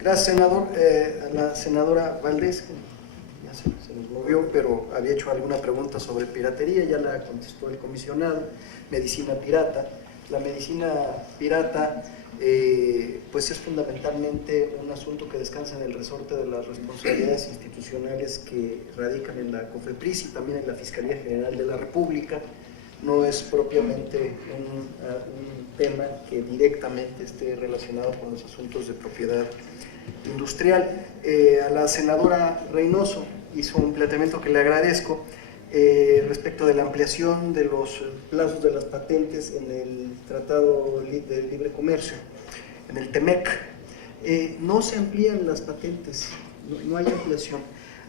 Gracias, senador. A la senadora Valdés, que ya se nos movió, pero había hecho alguna pregunta sobre piratería, ya la contestó el comisionado. Medicina pirata. La medicina pirata pues es fundamentalmente un asunto que descansa en el resorte de las responsabilidades institucionales que radican en la COFEPRIS y también en la Fiscalía General de la República. No es propiamente un tema que directamente esté relacionado con los asuntos de propiedad industrial. A la senadora Reynoso hizo un planteamiento que le agradezco respecto de la ampliación de los plazos de las patentes en el Tratado de Libre Comercio, en el TEMEC. No se amplían las patentes, no hay ampliación.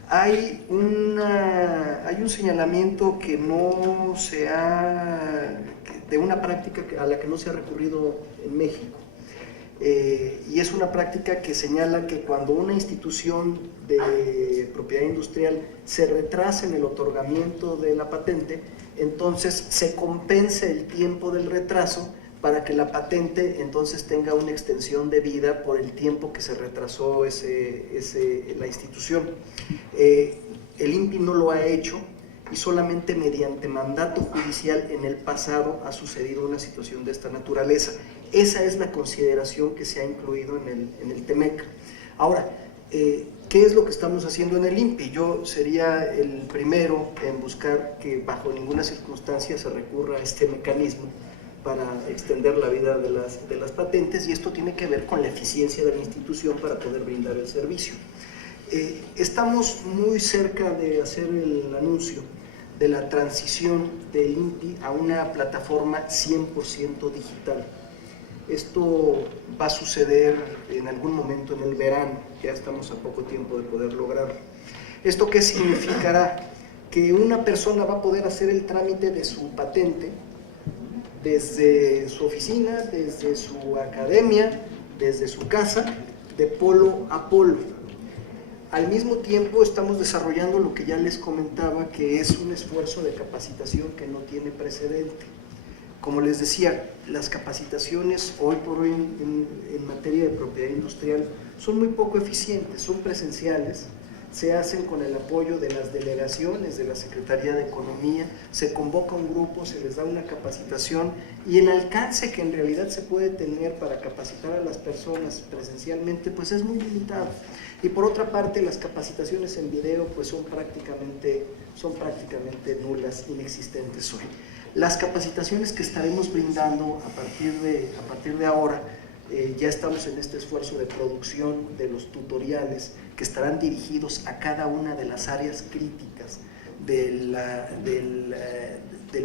Hay un señalamiento que no se ha, de una práctica a la que no se ha recurrido en México. Y es una práctica que señala que cuando una institución de propiedad industrial se retrasa en el otorgamiento de la patente, entonces se compensa el tiempo del retraso para que la patente entonces tenga una extensión de vida por el tiempo que se retrasó la institución. El INPI no lo ha hecho y solamente mediante mandato judicial en el pasado ha sucedido una situación de esta naturaleza. Esa es la consideración que se ha incluido en el TEMEC. Ahora, ¿qué es lo que estamos haciendo en el INPI? Yo sería el primero en buscar que bajo ninguna circunstancia se recurra a este mecanismo para extender la vida de las patentes, y esto tiene que ver con la eficiencia de la institución para poder brindar el servicio. Estamos muy cerca de hacer el anuncio de la transición del INPI a una plataforma 100% digital. Esto va a suceder en algún momento en el verano, ya estamos a poco tiempo de poder lograrlo. ¿Esto qué significará? Que una persona va a poder hacer el trámite de su patente desde su oficina, desde su academia, desde su casa, de polo a polo. Al mismo tiempo estamos desarrollando lo que ya les comentaba, que es un esfuerzo de capacitación que no tiene precedente. Como les decía, las capacitaciones hoy por hoy en materia de propiedad industrial son muy poco eficientes, son presenciales, se hacen con el apoyo de las delegaciones de la Secretaría de Economía, se convoca un grupo, se les da una capacitación y el alcance que en realidad se puede tener para capacitar a las personas presencialmente pues es muy limitado. Y por otra parte, las capacitaciones en video pues son prácticamente nulas, inexistentes hoy. Las capacitaciones que estaremos brindando a partir de ahora, ya estamos en este esfuerzo de producción de los tutoriales que estarán dirigidos a cada una de las áreas críticas del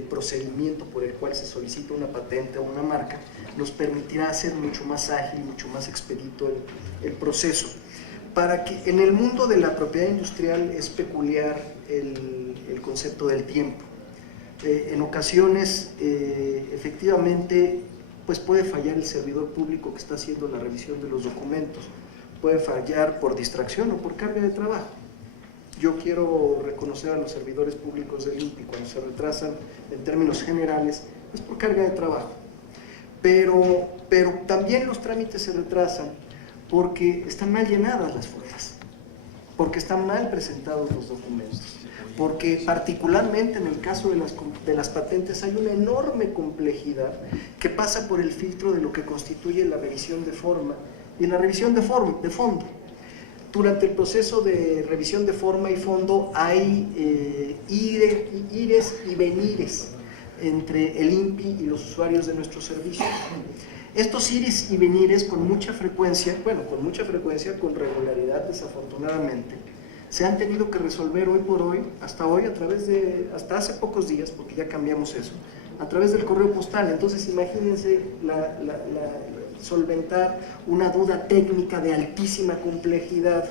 procedimiento por el cual se solicita una patente o una marca, nos permitirá hacer mucho más ágil, mucho más expedito el proceso. Para que en el mundo de la propiedad industrial es peculiar el concepto del tiempo. En ocasiones, efectivamente, pues puede fallar el servidor público que está haciendo la revisión de los documentos, puede fallar por distracción o por carga de trabajo. Yo quiero reconocer a los servidores públicos del INPI cuando se retrasan en términos generales, es por carga de trabajo. Pero también los trámites se retrasan porque están mal llenadas las formas, porque están mal presentados los documentos, porque particularmente en el caso de las patentes hay una enorme complejidad que pasa por el filtro de lo que constituye la revisión de forma y la revisión de fondo. Durante el proceso de revisión de forma y fondo hay ires y venires entre el INPI y los usuarios de nuestros servicios. Estos ires y venires con mucha frecuencia, con regularidad desafortunadamente, se han tenido que resolver hoy por hoy, hasta hace pocos días, porque ya cambiamos eso, a través del correo postal. Entonces imagínense solventar una duda técnica de altísima complejidad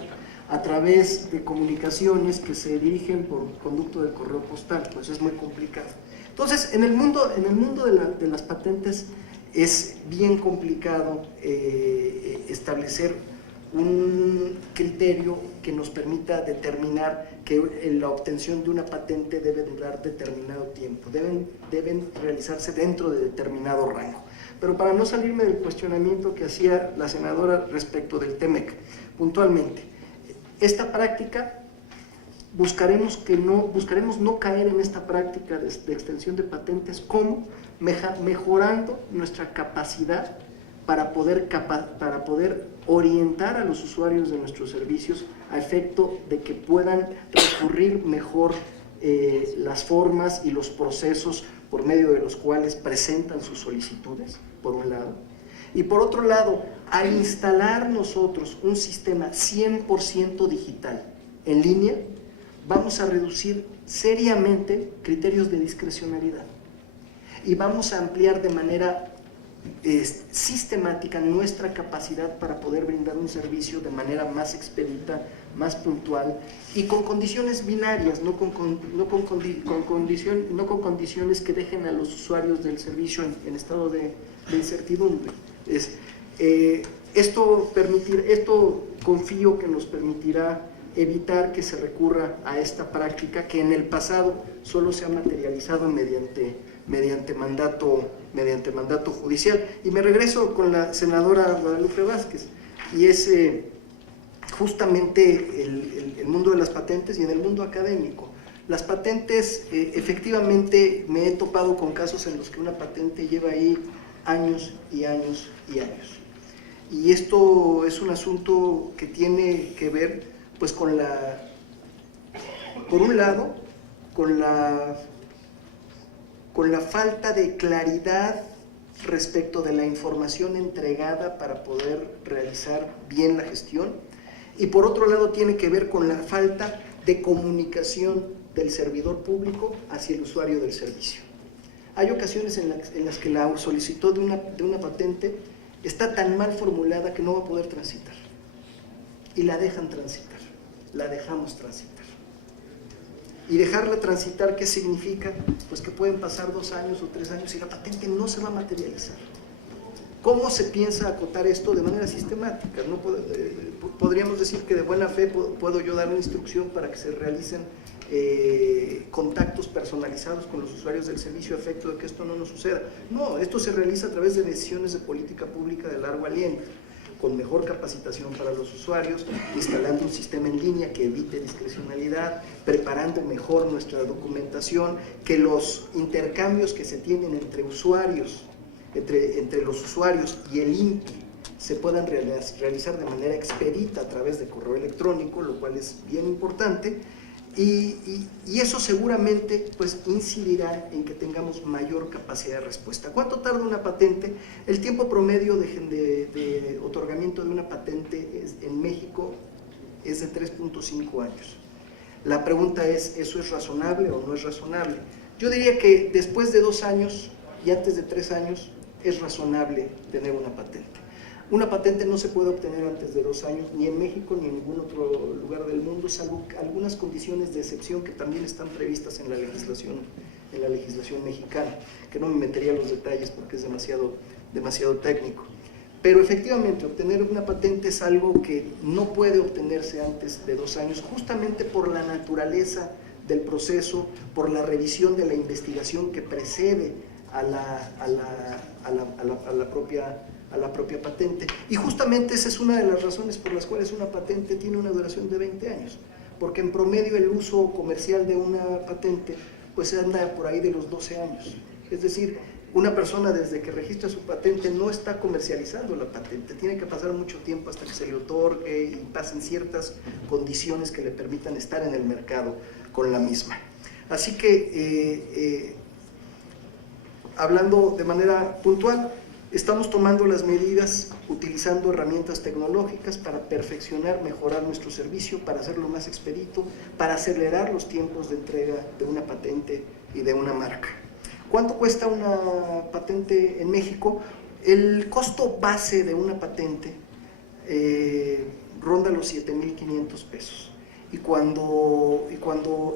a través de comunicaciones que se dirigen por conducto del correo postal, pues es muy complicado. Entonces, en el mundo de las patentes es bien complicado establecer un criterio que nos permita determinar que la obtención de una patente debe durar determinado tiempo, deben realizarse dentro de determinado rango. Pero para no salirme del cuestionamiento que hacía la senadora respecto del TEMEC, puntualmente, esta práctica buscaremos no caer en esta práctica de extensión de patentes, como mejorando nuestra capacidad para poder orientar a los usuarios de nuestros servicios a efecto de que puedan recurrir mejor las formas y los procesos por medio de los cuales presentan sus solicitudes, por un lado. Y por otro lado, al instalar nosotros un sistema 100% digital en línea, vamos a reducir seriamente criterios de discrecionalidad y vamos a ampliar de manera sistemática nuestra capacidad para poder brindar un servicio de manera más expedita, más puntual y con condiciones binarias, no con condiciones que dejen a los usuarios del servicio en estado de incertidumbre. Esto confío que nos permitirá evitar que se recurra a esta práctica que en el pasado solo se ha materializado mediante mandato judicial. Y me regreso con la senadora Guadalupe Vázquez, y es justamente el mundo de las patentes y en el mundo académico. Las patentes, efectivamente me he topado con casos en los que una patente lleva ahí años y años y años. Y esto es un asunto que tiene que ver pues por un lado, con la falta de claridad respecto de la información entregada para poder realizar bien la gestión, y por otro lado tiene que ver con la falta de comunicación del servidor público hacia el usuario del servicio. Hay ocasiones en las que la solicitud de una patente está tan mal formulada que no va a poder transitar, y la dejan transitar, la dejamos transitar. Y dejarla transitar, ¿qué significa? Pues que pueden pasar 2 años o 3 años y la patente no se va a materializar. ¿Cómo se piensa acotar esto? De manera sistemática. No podríamos decir que de buena fe puedo yo dar una instrucción para que se realicen contactos personalizados con los usuarios del servicio a efecto de que esto no nos suceda. No, esto se realiza a través de decisiones de política pública de largo aliento, con mejor capacitación para los usuarios, instalando un sistema en línea que evite discrecionalidad, preparando mejor nuestra documentación, que los intercambios que se tienen entre usuarios, entre los usuarios y el INPI se puedan realizar de manera expedita a través de correo electrónico, lo cual es bien importante, y eso seguramente pues incidirá en que tengamos mayor capacidad de respuesta. ¿Cuánto tarda una patente? El tiempo promedio de otorgamiento de una patente en México es de 3.5 años. La pregunta es, ¿eso es razonable o no es razonable? Yo diría que después de 2 años y antes de 3 años es razonable tener una patente. Una patente no se puede obtener antes de 2 años, ni en México ni en ningún otro lugar del mundo, salvo algunas condiciones de excepción que también están previstas en la legislación mexicana, que no me metería en los detalles porque es demasiado técnico. Pero efectivamente, obtener una patente es algo que no puede obtenerse antes de 2 años, justamente por la naturaleza del proceso, por la revisión de la investigación que precede a la propia patente. Y justamente esa es una de las razones por las cuales una patente tiene una duración de 20 años, porque en promedio el uso comercial de una patente pues anda por ahí de los 12 años. Es decir, una persona desde que registra su patente no está comercializando la patente, tiene que pasar mucho tiempo hasta que se le otorgue y pasen ciertas condiciones que le permitan estar en el mercado con la misma. Así que, hablando de manera puntual, estamos tomando las medidas utilizando herramientas tecnológicas para perfeccionar, mejorar nuestro servicio, para hacerlo más expedito, para acelerar los tiempos de entrega de una patente y de una marca. ¿Cuánto cuesta una patente en México? El costo base de una patente ronda los 7,500 pesos. Y cuando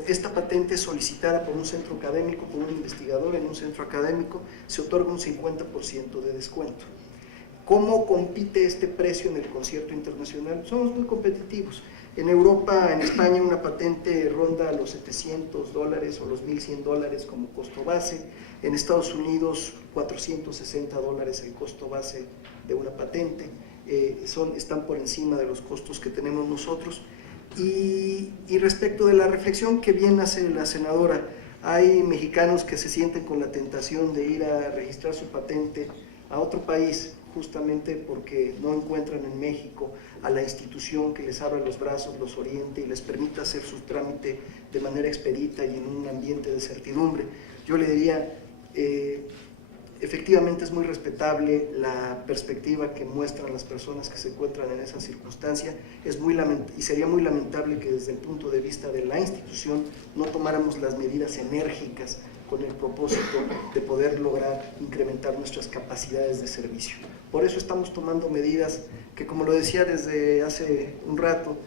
esta patente es solicitada por un centro académico, por un investigador en un centro académico, se otorga un 50% de descuento. ¿Cómo compite este precio en el concierto internacional? Somos muy competitivos. En Europa, en España, una patente ronda los $700 o los $1,100 como costo base. En Estados Unidos, $460 el costo base de una patente. Están por encima de los costos que tenemos nosotros. Y respecto de la reflexión que bien hace la senadora, hay mexicanos que se sienten con la tentación de ir a registrar su patente a otro país, justamente porque no encuentran en México a la institución que les abra los brazos, los oriente y les permita hacer su trámite de manera expedita y en un ambiente de certidumbre. Yo le diría, efectivamente es muy respetable la perspectiva que muestran las personas que se encuentran en esa circunstancia, y sería muy lamentable que desde el punto de vista de la institución no tomáramos las medidas enérgicas con el propósito de poder lograr incrementar nuestras capacidades de servicio. Por eso estamos tomando medidas que, como lo decía desde hace un rato,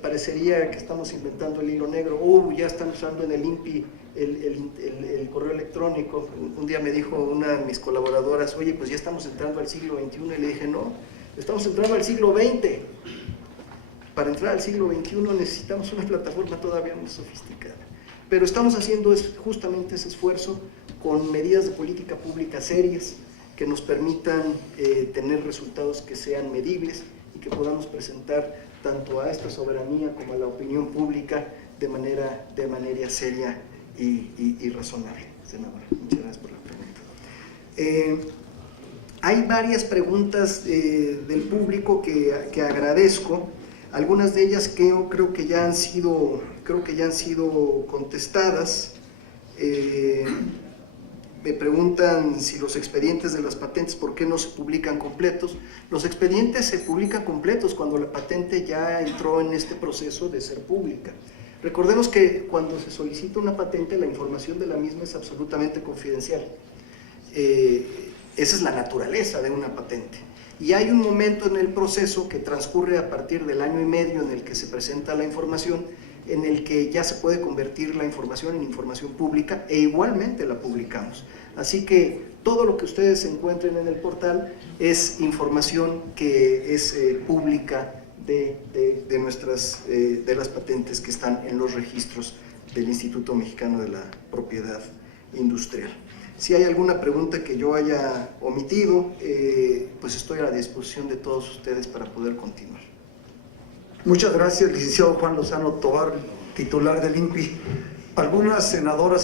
parecería que estamos inventando el hilo negro. Ya están usando en el INPI el correo electrónico. Un día me dijo una de mis colaboradoras, oye, pues ya estamos entrando al siglo XXI, y le dije, no, estamos entrando al siglo XX. Para entrar al siglo XXI necesitamos una plataforma todavía más sofisticada. Pero estamos haciendo justamente ese esfuerzo con medidas de política pública serias que nos permitan tener resultados que sean medibles y que podamos presentar tanto a esta soberanía como a la opinión pública de manera seria y razonable. Senadora, muchas gracias por la pregunta. Hay varias preguntas del público que agradezco. Algunas de ellas creo que ya han sido contestadas. Me preguntan si los expedientes de las patentes, ¿por qué no se publican completos? Los expedientes se publican completos cuando la patente ya entró en este proceso de ser pública. Recordemos que cuando se solicita una patente, la información de la misma es absolutamente confidencial. Esa es la naturaleza de una patente. Y hay un momento en el proceso que transcurre a partir del año y medio en el que se presenta la información, en el que ya se puede convertir la información en información pública e igualmente la publicamos. Así que todo lo que ustedes encuentren en el portal es información que es pública de las patentes que están en los registros del Instituto Mexicano de la Propiedad Industrial. Si hay alguna pregunta que yo haya omitido, pues estoy a la disposición de todos ustedes para poder continuar. Muchas gracias, licenciado Juan Lozano Tovar, titular del INPI. Algunas senadoras